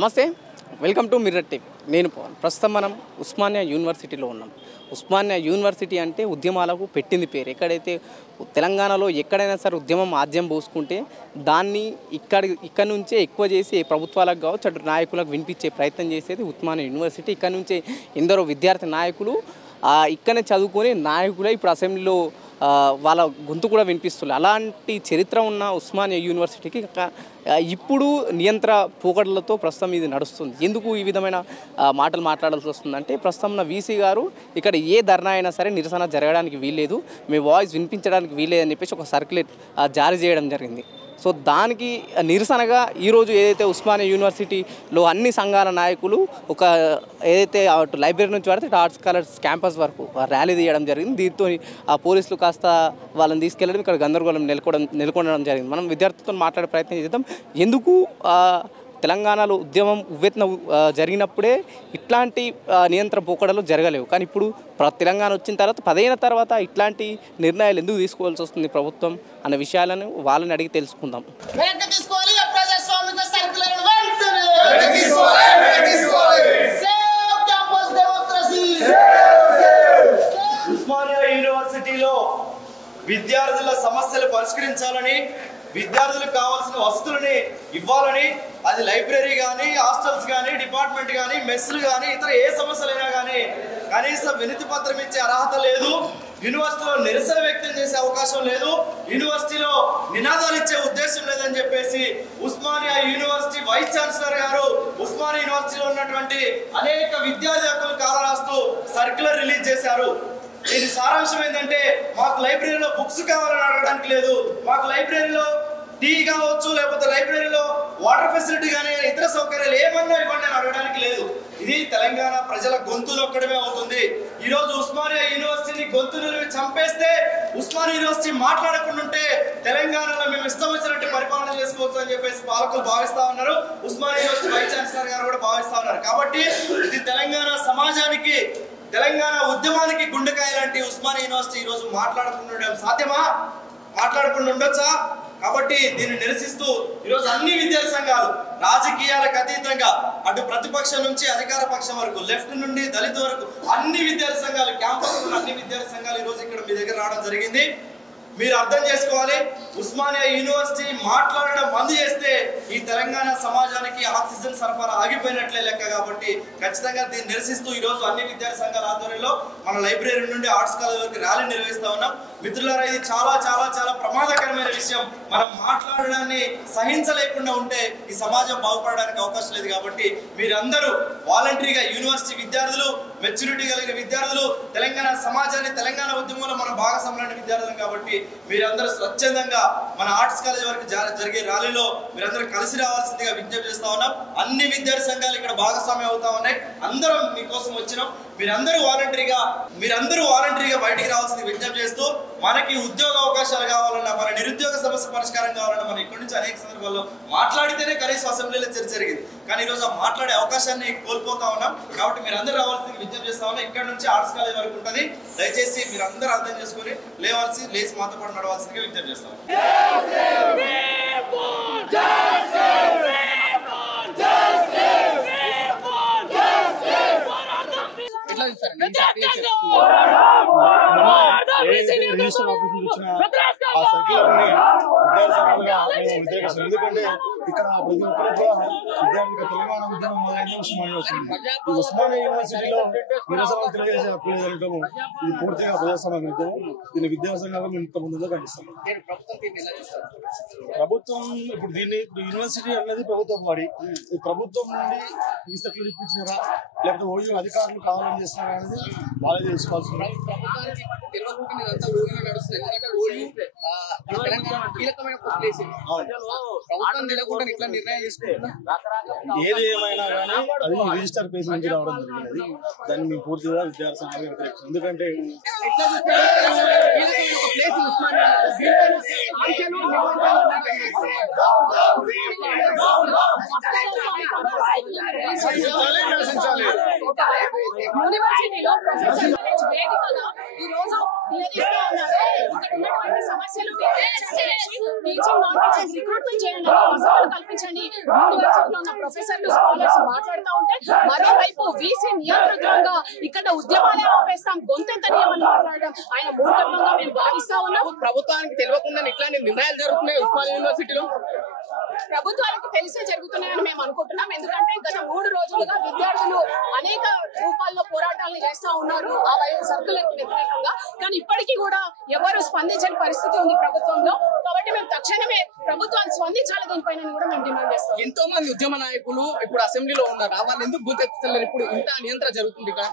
నమస్తే, welcome to mirror TV. నేను పవన్. ప్రస్తుతం మనం ఉస్మానియా యూనివర్సిటీలో ఉన్నాం. ఉస్మానియా యూనివర్సిటీ అంటే ఉద్యమాలకు పెట్టింది పేరు. ఎక్కడైతే తెలంగాణలో ఎక్కడైనా సరే ఉద్యమం ఆద్యం పోసుకుంటే దాన్ని ఇక్కడ నుంచే ఎక్కువ చేసి ప్రభుత్వాలకు కావచ్చు అటు నాయకులకు వినిపించే ప్రయత్నం చేసేది ఉస్మానియా యూనివర్సిటీ. ఇక్కడ నుంచే ఎందరో విద్యార్థి నాయకులు ఇక్కడనే చదువుకొని నాయకులే ఇప్పుడు అసెంబ్లీలో వాళ్ళ గొంతు కూడా వినిపిస్తుంది. అలాంటి చరిత్ర ఉన్న ఉస్మానియా యూనివర్సిటీకి ఇప్పుడు నియంత్ర పోకడలతో ప్రస్తుతం ఇది నడుస్తుంది. ఎందుకు ఈ విధమైన మాటలు మాట్లాడాల్సి వస్తుందంటే, ప్రస్తుతం ఉన్న వీసీ గారు ఇక్కడ ఏ ధర్నా అయినా సరే నిరసన జరగడానికి వీల్లేదు, మీ వాయిస్ వినిపించడానికి వీల్లేదని చెప్పేసి ఒక సర్క్యులేట్ జారీ చేయడం జరిగింది. సో దానికి నిరసనగా ఈరోజు ఏదైతే ఉస్మానియా యూనివర్సిటీలో అన్ని సంఘాల నాయకులు ఒక ఏదైతే అటు లైబ్రరీ నుంచి పడితే ఆర్ట్స్ కాలేజ్ క్యాంపస్ వరకు ర్యాలీ తీయడం జరిగింది. దీంతో ఆ పోలీసులు కాస్త వాళ్ళని తీసుకెళ్ళడం, ఇక్కడ గందరగోళం నెలకొనడం జరిగింది. మనం విద్యార్థులతో మాట్లాడే ప్రయత్నం చేద్దాం. ఎందుకు తెలంగాణలో ఉద్యమం ఉవ్వెత్తున జరిగినప్పుడే ఇట్లాంటి నియంత్రణ పోకడలు జరగలేవు, కానీ ఇప్పుడు తెలంగాణ వచ్చిన తర్వాత 10 ఏళ్ల తర్వాత ఇట్లాంటి నిర్ణయాలు ఎందుకు తీసుకోవాల్సి వస్తుంది ప్రభుత్వం అన్న విషయాలను వాళ్ళని అడిగి తెలుసుకుందాం. ఉస్మానియా యూనివర్సిటీలో విద్యార్థుల సమస్యలు పరిష్కరించాలని, విద్యార్థులకు కావాల్సిన వసతులని ఇవ్వాలని, అది లైబ్రరీ కానీ, హాస్టల్స్ కానీ, డిపార్ట్మెంట్ కానీ, మెస్లు కానీ, ఇతర ఏ సమస్యలైనా కానీ కనీసం వినతి పత్రం ఇచ్చే అర్హత లేదు. యూనివర్సిటీలో నిరసన వ్యక్తం చేసే అవకాశం లేదు, యూనివర్సిటీలో నినాదాలు ఇచ్చే ఉద్దేశం లేదని చెప్పేసి ఉస్మానియా యూనివర్సిటీ వైస్ ఛాన్సలర్ గారు ఉస్మానియా యూనివర్సిటీలో ఉన్నటువంటి అనేక విద్యార్థి హక్కులు కాలరాస్తూ సర్క్యులర్ రిలీజ్ చేశారు. దీని సారాంశం ఏంటంటే, మాకు లైబ్రరీలో బుక్స్ కావాలని అడగడానికి లేదు, మాకు లైబ్రరీలో టీ కావచ్చు, లేకపోతే లైబ్రరీలో వాటర్ ఫెసిలిటీ కానీ ఇతర సౌకర్యాలు ఏమన్నా ఇవ్వండి అని అడగడానికి లేదు. ఇది తెలంగాణ ప్రజల గొంతు నొక్కడమే అవుతుంది. ఈరోజు ఉస్మానియా యూనివర్సిటీని గొంతు నిలిపి చంపేస్తే, ఉస్మానియా యూనివర్సిటీ మాట్లాడకుండా ఉంటే తెలంగాణలో మేము ఇష్టం వచ్చినట్టు పరిపాలన చేసుకోవచ్చు అని చెప్పేసి పాలకులు భావిస్తా ఉన్నారు. ఉస్మానియా యూనివర్సిటీ వైస్ ఛాన్సలర్ గారు కూడా భావిస్తా ఉన్నారు. కాబట్టి ఇది తెలంగాణ సమాజానికి, తెలంగాణ ఉద్యమానికి గుండెకాయ లాంటి ఉస్మానియా యూనివర్సిటీ ఈరోజు మాట్లాడకుండా సాధ్యమా? మాట్లాడకుండా ఉండొచ్చా? కాబట్టి దీన్ని నిరసిస్తూ ఈరోజు అన్ని విద్యార్థి సంఘాలు రాజకీయాలకు అతీతంగా అటు ప్రతిపక్షం నుంచి అధికార పక్షం వరకు, లెఫ్ట్ నుండి దళిత వరకు అన్ని విద్యార్థి సంఘాలు, క్యాంపస్ ఉన్న అన్ని విద్యార్థి సంఘాలు ఈరోజు ఇక్కడ మీ దగ్గర రావడం జరిగింది. మీరు అర్థం చేసుకోవాలి, ఉస్మానియా యూనివర్సిటీ మాట్లాడడం బంద్ చేస్తే ఈ తెలంగాణ సమాజానికి ఆక్సిజన్ సరఫరా ఆగిపోయినట్లే లెక్క. కాబట్టి ఖచ్చితంగా దీన్ని నిరసిస్తూ ఈరోజు అన్ని విద్యార్థి సంఘాల ఆధ్వర్యంలో మన లైబ్రరీ నుండి ఆర్ట్స్ కాలేజ్ వరకు ర్యాలీ నిర్వహిస్తా ఉన్నాం. మిత్రులారా, ఇది చాలా చాలా చాలా ప్రమాదకరమైన విషయం. మనం మాట్లాడడాన్ని సహించలేకుండా ఉంటే ఈ సమాజం బాగుపడడానికి అవకాశం లేదు. కాబట్టి మీరందరూ వాలంటరీగా, యూనివర్సిటీ విద్యార్థులు, మెచ్యూరిటీ కలిగిన విద్యార్థులు, తెలంగాణ సమాజాన్ని, తెలంగాణ ఉద్యమంలో మన భాగస్వామ్యాన్ని విద్యార్థులు కాబట్టి మీరందరూ స్వచ్ఛందంగా మన ఆర్ట్స్ కాలేజ్ వరకు జరిగే ర్యాలీలో మీరందరూ కలిసి రావాల్సిందిగా విజ్ఞప్తి చేస్తా ఉన్నాం. అన్ని విద్యార్థి సంఘాలు ఇక్కడ భాగస్వామ్యం అవుతా ఉన్నాయి. అందరం మీకోసం వచ్చినాం. మీరందరూ వాలంటరీగా బయటికి రావాల్సింది విజ్ఞప్తి చేస్తూ, మనకి ఉద్యోగ అవకాశాలు కావాలన్నా, మన నిరుద్యోగ సమస్య పరిష్కారం కావాలన్నా మనం ఇక్కడి నుంచి అనేక సందర్భాల్లో మాట్లాడితేనే కనీసం అసెంబ్లీలో చర్చ జరిగింది. కానీ ఈరోజు ఆ మాట్లాడే అవకాశాన్ని కోల్పోతా ఉన్నాం. కాబట్టి మీరందరూ రావాల్సింది విజ్ఞప్తి చేస్తా ఉన్నాం. ఇక్కడ నుంచి ఆర్ట్స్ కాలేజ్ వరకు ఉంటుంది. దయచేసి మీరందరూ అర్థం చేసుకుని లేచి మాతో పాటు నడవాల్సిందిగా విజ్ఞప్తి చేస్తాం. ఎందుకంటే ఇక్కడ ప్రతి ఒక్కరు కూడా విద్యార్థి తెలంగాణ ఉద్యమం మొదలైంది ఉస్మానియా యూనివర్సిటీలో నిరసనలు తెలియజేయడం ఇది పూర్తిగా ప్రజాస్వామ్య విరుద్ధం. దీన్ని విద్యాసంఘాలు మేము ఇంత ముందుగా కనిపిస్తాం. ప్రభుత్వం ఇప్పుడు యూనివర్సిటీ అనేది ప్రభుత్వ బాడీ. ఈ ప్రభుత్వం నుండి ఫీజులు ఇప్పించినారా, లేకపోతే ఓయూ అధికారులు కావాలని చేస్తున్నారా అనేది వాళ్ళే తెలుసుకోవాల్సి ఉంది. ఏది ఏమైనా కానీ అది రిజిస్టర్ పేజ్ నుంచి రావడం జరిగినది. దాన్ని మేము పూర్తిగా విద్యార్థి సంఘాలు వ్యతిరేకిస్తాం. ఎందుకంటే యూనివర్సిటీలో ప్రొఫెసర్ వేదికగా ఈ రోజు నిలదీస్తా ఉన్నారు. ఇక్కడ ఉన్నటువంటి సమస్యలు టీచింగ్ నాన్ టీచింగ్ రిక్రూట్మెంట్ చేయండి, వసతులు కల్పించండి. యూనివర్సిటీలో ఉన్న ప్రొఫెసర్లు స్కాలర్స్ మాట్లాడుతూ ఉంటే మరోవైపు వీసీ నియంత్రితంగా ఇక్కడ ఉద్యమాలే ఆపేస్తాం, గొంతెంతనీయమని మాట్లాడడం ఆయన మూర్ఖత్వంగా మేము భావిస్తా ఉన్నాం. ప్రభుత్వానికి తెలియకుండా ఇట్లాంటి నిర్ణయాలు జరుగుతున్నాయి ఉస్మానియా యూనివర్సిటీలో. ప్రభుత్వాలకు తెలిసే జరుగుతున్నాయని మేము అనుకుంటున్నాం. ఎందుకంటే గత 3 రోజులుగా విద్యార్థులు అనేక రూపాల్లో పోరాటాలను చేస్తా ఉన్నారు ఆ సర్కులకు వ్యతిరేకంగా. కానీ ఇప్పటికీ కూడా ఎవరు స్పందించని పరిస్థితి ఉంది ప్రభుత్వంలో. కాబట్టి మేము తక్షణమే ప్రభుత్వాన్ని స్పందించాలి దీనిపైన కూడా మేము డిమాండ్ చేస్తాం. ఎంతో మంది ఉద్యమ నాయకులు ఇప్పుడు అసెంబ్లీలో ఉన్నారు, వాళ్ళు ఎందుకు గుర్తెత్తలేరు? ఇప్పుడు ఇంత నియంత్రణ జరుగుతుంది ఇక్కడ.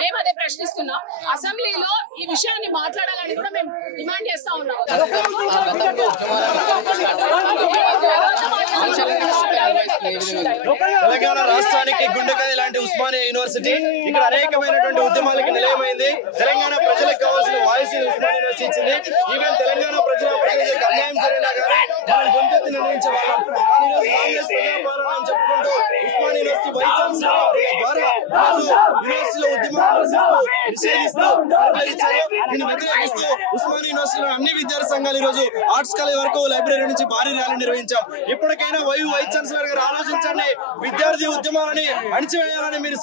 మేము అదే ప్రశ్నిస్తున్నాం. అసెంబ్లీలో ఈ విషయాన్ని మాట్లాడాలని కూడా మేము డిమాండ్ చేస్తా ఉన్నాం. తెలంగాణ రాష్ట్రానికి గుండెకాయ లాంటి ఉస్మానియా యూనివర్సిటీ ఇక్కడ అనేకమైనటువంటి ఉద్యమాలకి నిలయమైంది. తెలంగాణ ప్రజలకు కావాల్సిన వాయిస్ ఉస్మానియా యూనివర్సిటీ ఇచ్చింది. ఈవెన్ తెలంగాణ ప్రజలకు అన్యాయం జరిగినా కానీ మనం గొంతెత్తి నిర్ణయించే వాళ్ళం. కానీ కాంగ్రెస్ ప్రజాపాలన అని చెప్పుకుంటూ ఉస్మానియా యూనివర్సిటీ వైస్ ఛాన్సలర్ ద్వారా యూనివర్సిటీలో ఉద్యమాలు నిషేధిస్తూ దీన్ని వ్యతిరేకిస్తూ ఉస్మానియా యూనివర్సిటీలో అన్ని విద్యార్థి సంఘాలు ఈ రోజు ఆర్ట్స్ కాలేజ్ వరకు లైబ్రరీ నుంచి భారీ ర్యాలీ నిర్వహించాం. ఇప్పటికైనా వైస్ ఛాన్సలర్ గారు ఆలోచించండి. విద్యార్థి ఉద్యమాలని అణిచివేయాలని మీరు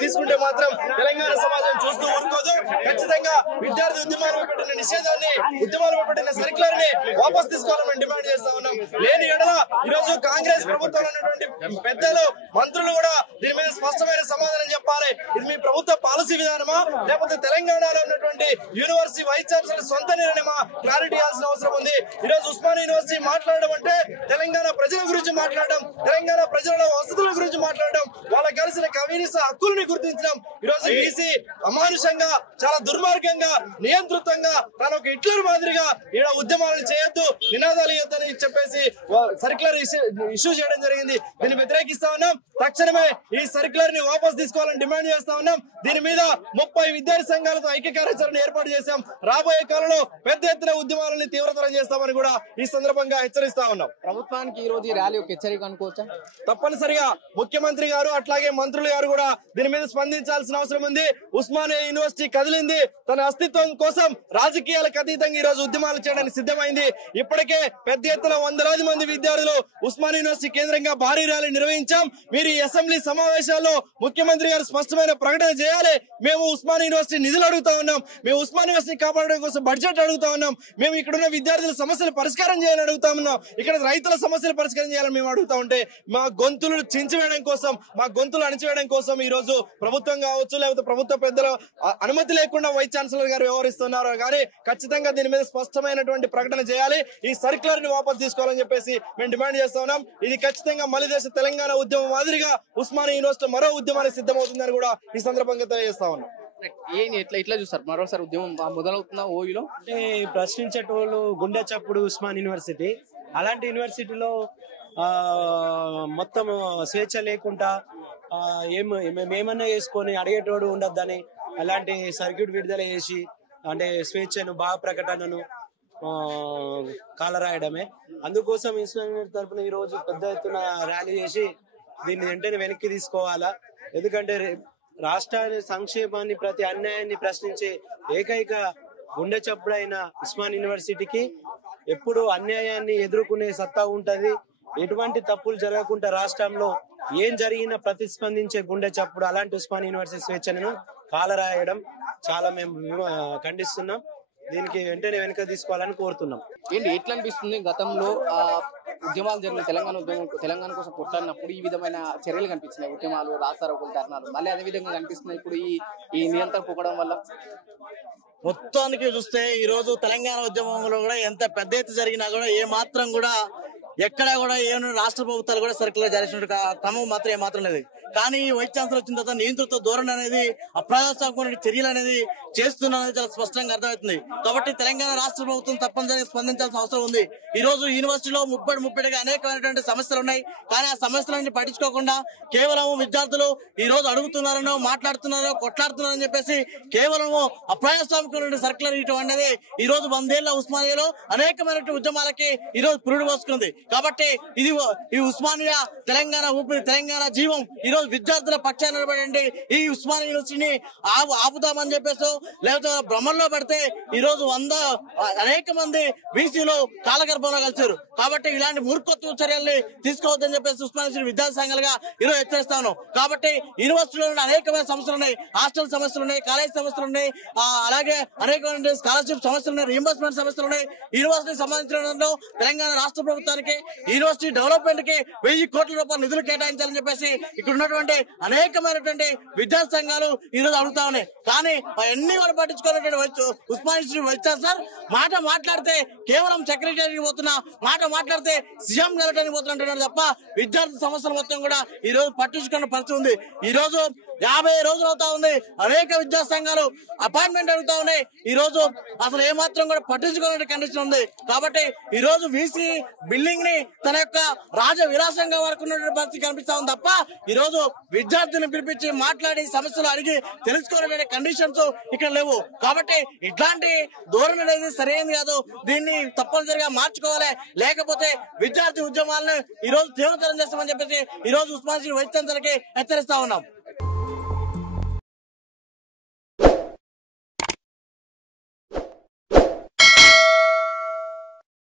తీసుకుంటే మాత్రం తెలంగాణ సమాజం చూస్తూ ఊరుకోదు. ఖచ్చితంగా విద్యార్థి ఉద్యమాలు పెట్టిన నిషేధాన్ని, ఉద్యమాలు పెట్టిన సర్క్యులర్ ని వాపస్ తీసుకోవాలని డిమాండ్ చేస్తా ఉన్నాం. లేని ఎడల ఈ రోజు కాంగ్రెస్ ప్రభుత్వంలో ఉన్నటువంటి పెద్దలు, మంత్రులు కూడా దీని మీద స్పష్టమైన సమాధానం చెప్పాలి. ఇది మీ ప్రభుత్వ పాలసీ విధానమా లేకపోతే తెలంగాణలో ఉన్నటువంటి యూనివర్సిటీ వైస్ ఛాన్సలర్ సొంత నిర్ణయమా? క్లారిటీ ఇవ్వాల్సిన అవసరం ఉంది. ఈ రోజు ఉస్మానియా యూనివర్సిటీ మాట్లాడడం అంటే తెలంగాణ ప్రజల గురించి మాట్లాడడం, తెలంగాణ ప్రజల వసతుల గురించి మాట్లాడడం, వాళ్ళకి కలిసిన కమ్యూనిస్ట్ హక్కుల్ని గుర్తించడం. ఈ రోజు ఈసీ అమానుషంగా, చాలా దుర్మార్గంగా, నియంత్రితంగా తన ఒక హిట్లర్ మాదిరిగా ఈడ ఉద్యమాలను చేయొద్దు, నినాదాలు ఇవ్వద్దని చెప్పేసి సర్క్యులర్ ఇష్యూ చేయడం జరిగింది. దీన్ని వ్యతిరేకిస్తా ఉన్నాం. తక్షణమే ఈ సర్క్యులర్ ని వాపస్ తీసుకోవాలని డిమాండ్ చేస్తా ఉన్నాం. దీని మీద 30 విద్యార్థి సంఘాలతో ఐక్య కార్యాచరణ ఏర్పాటు చేశాం. రాబోయే కాలంలో పెద్ద ఎత్తున ఉద్యమాలని తీవ్రతరం చేస్తామని కూడా ఈ సందర్భంగా హెచ్చరిస్తా ఉన్నాం. ప్రభుత్వానికి ఈ రోజు ఈ ర్యాలీ ఒక హెచ్చరిక అనుకోవచ్చా? తప్పనిసరిగా ముఖ్యమంత్రి గారు అట్లాగే మంత్రులు గారు కూడా దీని మీద స్పందించాల్సిన అవసరం ఉంది. ఉస్మానియా యూనివర్సిటీ కదిలింది. తన అస్తిత్వం కోసం రాజకీయాలకు అతీతంగా ఈ రోజు ఉద్యమాలు చేయడానికి సిద్ధమైంది. ఇప్పటికే పెద్ద ఎత్తున 100,000 మంది విద్యార్థులు ఉస్మానియా యూనివర్సిటీ కేంద్రంగా భారీ ర్యాలీ నిర్వహించాం. మీరు ఈ అసెంబ్లీ సమావేశాల్లో ముఖ్యమంత్రి గారు స్పష్టమైన ప్రకటన చేయాలి. మేము ఉస్మానియా యూనివర్సిటీ నిధులు అడుగుతా ఉన్నాం, మేము ఉస్మానియా యూనివర్సిటీ కాపాడడం కోసం బడ్జెట్ అడుగుతా ఉన్నాం, మేము ఇక్కడ ఉన్న విద్యార్థుల సమస్యలు పరిష్కారం చేయాలని అడుగుతా ఉన్నాం, ఇక్కడ రైతుల సమస్యలు పరిష్కారం చేయాలని మేము అడుగుతా ఉంటే మా గొంతులు చించివేయడం కోసం, మా గొంతులు అణిచివేయడం కోసం ఈ రోజు ప్రభుత్వం కావచ్చు లేకపోతే ప్రభుత్వ పెద్దల అనుమతి లేకుండా వైస్ ఛాన్సలర్ గారు వ్యవహరిస్తున్నారు. కానీ ఖచ్చితంగా దీని మీద స్పష్టమైనటువంటి ప్రకటన చేయాలి. ఈ సర్క్యులర్ ని వాపస్ తీసుకోవాలని చెప్పేసి మేము డిమాండ్ చేస్తా ఉన్నాం. ఇది ఖచ్చితంగా మళ్ళీ దేశ తెలంగాణ ఉద్యమం మాదిరిగా ఉస్మానియా యూనివర్సిటీ మరో ఉద్యమానికి సిద్ధమవుతుందని కూడా ఈ సందర్భంగా తెలియజేస్తా ఉన్నాం. ఎట్లా చూస్తారు? మరోసారి ఉద్యమం మొదలవుతుందా ఓయూలో? అంటే ప్రశ్నించేటోళ్ళు గుండె చప్పుడు ఉస్మాన్ యూనివర్సిటీ. అలాంటి యూనివర్సిటీలో మొత్తం స్వేచ్ఛ లేకుండా మేమన్నా చేసుకొని అడిగేటోడు ఉండొద్దని అలాంటి సర్క్యూట్ విడుదల చేసి అంటే స్వేచ్ఛను, భావ ప్రకటనను కాలరాయడమే. అందుకోసం ఇస్లాం తరఫున ఈ రోజు పెద్ద ఎత్తున ర్యాలీ చేసి దీన్ని వెంటనే వెనక్కి తీసుకోవాలా. ఎందుకంటే రాష్ట్రాన్ని సంక్షేమాన్ని, ప్రతి అన్యాయాన్ని ప్రశ్నించే ఏకైక గుండె చప్పుడైన ఉస్మాన్ యూనివర్సిటీకి ఎప్పుడు అన్యాయాన్ని ఎదుర్కొనే సత్తా ఉంటది. ఎటువంటి తప్పులు జరగకుండా రాష్ట్రంలో ఏం జరిగినా ప్రతిస్పందించే గుండె చప్పుడు అలాంటి ఉస్మాన్ యూనివర్సిటీ స్వేచ్ఛను కాలరాయడం చాలా మేము ఖండిస్తున్నాం. దీనికి వెంటనే వెనుక తీసుకోవాలని కోరుతున్నాం. ఏంటి ఎట్లా అనిపిస్తుంది? గతంలో ఉద్యమాలు జరిగిన తెలంగాణ కోసం కొట్లాడినప్పుడు ఈ విధమైన చర్యలు కనిపించినాయి, ఉద్యమాలు, రాస్తారోకులు, ధర్నాలు. మళ్ళీ అదే విధంగా కనిపిస్తున్నాయి ఇప్పుడు ఈ నియంత్రణ పోకడం వల్ల. మొత్తానికి చూస్తే ఈ రోజు తెలంగాణ ఉద్యమంలో కూడా ఎంత పెద్ద ఎత్తు జరిగినా కూడా ఏ మాత్రం కూడా ఎక్కడ కూడా ఏమైనా రాష్ట్ర ప్రభుత్వాలు కూడా సర్కులర్ జారీ చేసిన క్రమం మాత్రం ఏమాత్రం లేదు. కానీ వైస్ ఛాన్సలర్ వచ్చిన తర్వాత నియంత్రిత ధోరణి అనేది, అప్రజాస్వామిక చర్యలు అనేది చేస్తున్నది చాలా స్పష్టంగా అర్థమవుతుంది. కాబట్టి తెలంగాణ రాష్ట్ర ప్రభుత్వం తప్పనిసరిగా స్పందించాల్సిన అవసరం ఉంది. ఈ రోజు యూనివర్సిటీలో ముప్పటిగా అనేకమైనటువంటి సమస్యలు ఉన్నాయి. కానీ ఆ సమస్యలన్నీ పట్టించుకోకుండా కేవలం విద్యార్థులు ఈ రోజు అడుగుతున్నారనో, మాట్లాడుతున్నారో, కొట్లాడుతున్నారని చెప్పేసి కేవలము అప్రజాస్వామికమైన సర్కులర్ ఇవ్వడం అనేది ఈ రోజు 100 ఏళ్ల ఉస్మానియాలో అనేకమైనటువంటి ఉద్యమాలకి ఈ రోజు పురుడు పోసుకుంది. కాబట్టి ఇది ఈ ఉస్మానియా తెలంగాణ ఊపిరి, తెలంగాణ జీవం ఈ రోజు విద్యార్థుల పక్షాన నిలబడండి, ఈ ఉస్మానియా యూనివర్సిటీని ఆపుదామని చెప్పేసి లేకపోతే భ్రమంలో పెడితే ఈ రోజు అనేక మంది బీసీలు కాలగర్భంలో కలిసారు. కాబట్టి ఇలాంటి మూర్ఖత్వ చర్యల్ని తీసుకోవద్దని చెప్పేసి ఉస్మానియా విద్యార్థి సంఘాలుగా ఈరోజు హెచ్చరిస్తాను. కాబట్టి యూనివర్సిటీలో అనేకమైన సమస్యలు ఉన్నాయి, హాస్టల్ సమస్యలు ఉన్నాయి, కాలేజ్ సమస్యలు ఉన్నాయి, అలాగే అనేకమైన స్కాలర్షిప్ సమస్యలు ఉన్నాయి, రీఎంబర్స్మెంట్ సమస్యలు ఉన్నాయి. యూనివర్సిటీకి సంబంధించిన తెలంగాణ రాష్ట్ర ప్రభుత్వానికి యూనివర్సిటీ డెవలప్మెంట్ కి 1000 కోట్ల రూపాయల నిధులు కేటాయించాలని చెప్పేసి ఇక్కడ ఉన్నటువంటి అనేకమైనటువంటి విద్యార్థి సంఘాలు ఈ రోజు అడుగుతా ఉన్నాయి. కానీ అవన్నీ వాళ్ళు పట్టించుకున్నటువంటి ఉస్మానియా వైస్ ఛాన్సలర్ మాట్లాడితే కేవలం సెక్రటరీ పోతున్నా, మాట్లాడితే సీఎం గెలటానికి పోతున్నట్టు తప్ప విద్యార్థి సమస్యలు మొత్తం కూడా ఈ రోజు పట్టించుకున్న పరిస్థితి ఉంది. ఈ రోజు 50 రోజులు అవుతా ఉంది, అనేక విద్యా సంఘాలు అపాయింట్మెంట్ అడుగుతా ఉన్నాయి. ఈ రోజు అసలు ఏమాత్రం కూడా పట్టించుకునే కండిషన్ ఉంది. కాబట్టి ఈ రోజు వీసీ బిల్డింగ్ ని తన యొక్క రాజ విలాసంగా వాడుకున్నటువంటి పరిస్థితి కనిపిస్తా ఉంది తప్ప ఈ రోజు విద్యార్థులను పిలిపించి మాట్లాడి సమస్యలు అడిగి తెలుసుకునే కండిషన్స్ ఇక్కడ లేవు. కాబట్టి ఇట్లాంటి ధోరణి అనేది సరైనది కాదు, దీన్ని తప్పనిసరిగా మార్చుకోవాలి. లేకపోతే విద్యార్థి ఉద్యమాలను ఈ రోజు తీవ్రతరం చేస్తామని చెప్పేసి ఈ రోజు ఉస్మానియా వైస్ ఛాన్సలర్కి హెచ్చరిస్తా ఉన్నాం.